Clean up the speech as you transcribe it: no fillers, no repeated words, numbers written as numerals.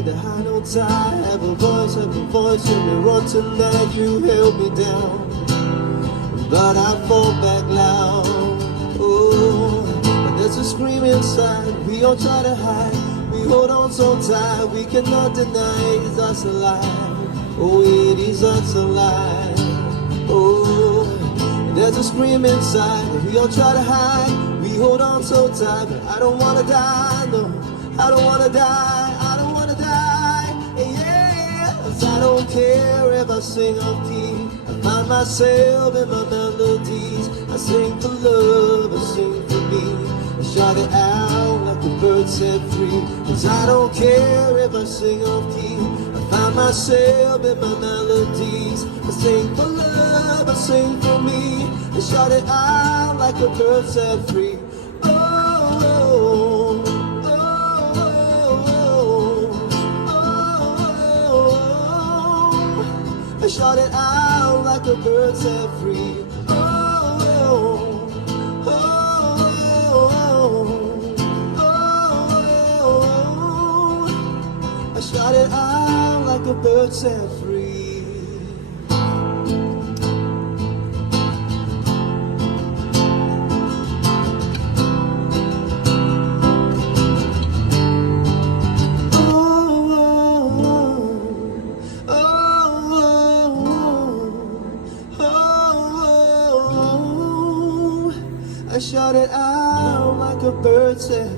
in the high no tide. Have a voice when me run tonight. You held me down, but I fall back loud. Oh, but there's a scream inside. We all try to hide. We hold on so tight. We cannot deny it's us alive. Oh, it is us alive. Oh, there's a scream inside. We all try to hide. We hold on so tight, but I don't wanna die. No, I don't wanna die. I don't wanna die. Yeah, 'cause I don't care if I sing off key. I find myself in my melodies. I sing for love, I sing for me. I shout it out like a bird set free. 'Cause I don't care if I sing off key. I find myself in my melodies. I sing for love, I sing for me. I shout it out like a bird set free. Oh, oh, oh, oh, oh, oh. I shout it out like a bird set free. Oh, oh, oh, oh. I shout it out like a bird set free. I shout it out like a bird set